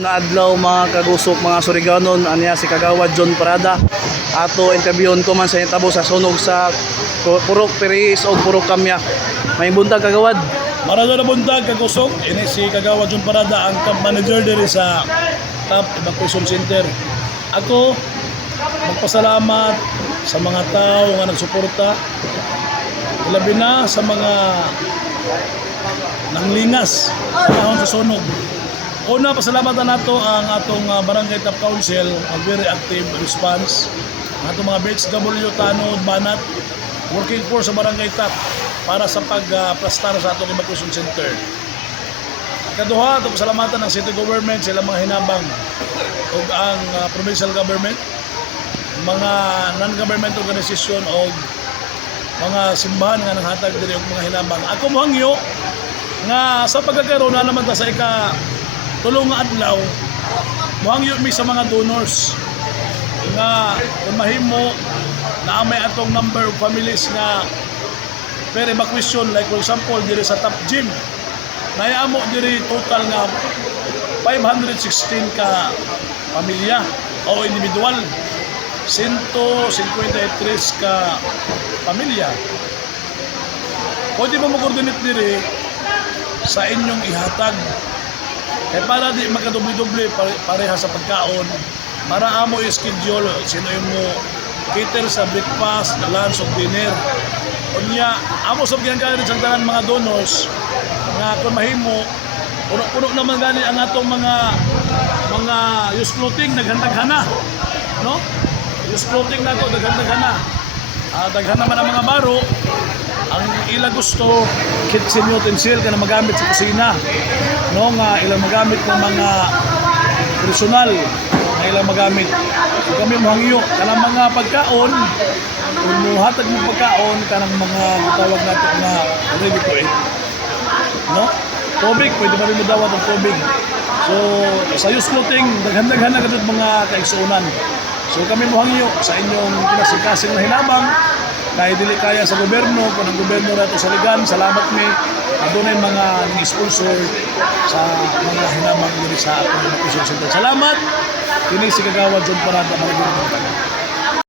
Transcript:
Adlaw mga kagusok mga Suriganon, aniya si Kagawad John Parada. Ato interviewon ko man sa hitabo sa sunog sa Purok Piris o Purok Kamya. May buntag Kagawad. Maradona buntag kagusok, ini si Kagawad John Parada ang camp manager diri sa Top Evacuation Center. Ako magpasalamat sa mga tao nga nagsuporta, labi na sa mga nanglingas panahon sa sunog. Una, pasalamatan nato ang atong Barangay Top Council, ang very active response. Ang atong mga BHW, Tanod, Banat, working force sa Barangay Top para sa pagplastar sa atong evacuation center. Ikaduha, atong pasalamatan ng city government, sila mga hinabang o ang provincial government, mga non-government organization o mga simbahan nga nanghatag diri og mga hinabang. Ako mohangyo nga sa pagkakaroon na naman ta sa tulong nga adlaw, mohangyo mi sa mga donors nga kung mahimo na may atong number of families nga per evacuation, like for example diri sa Top Gym nayamo diri total nga 516 ka pamilya o individual, 153 ka pamilya. Pwede mo mag-coordinate diri sa inyong ihatag kaya para di magkadoble-doble pareha sa pagkaon, para amo i-schedule sino yung mo cater sa breakfast, lunch o dinner. Unya, amo sa ginagawa sa tanan mga donors nga kung mahimo, puno-puno naman gani ang atong mga use clothing naghandaghana, no? Use clothing nato naghandaghana. Daghan naman ang mga baro, ang ilang gusto kitchen utensil ka na magamit sa kusina, no, nga ilang magamit ng mga personal na ilang magamit. So kami mohangyo kanang mga pagkaon, kung muhatag ng pagkaon kanang mga tawag nato nga ready to eat, no, tubig pwede ba rin madawat ng tubig. So sa use clothing daghan-daghan na kadto mga kaigsuonan. So kami mohangyo sa inyong kinasikasin na hinabang kaya dili kaya sa gobyerno, kung ang gobyerno nato sa ligan, salamat mi adunay mga sponsor sa mga hinamang diri sa atong evacuation center. Salamat. Kini si Kagawad John Parada, mga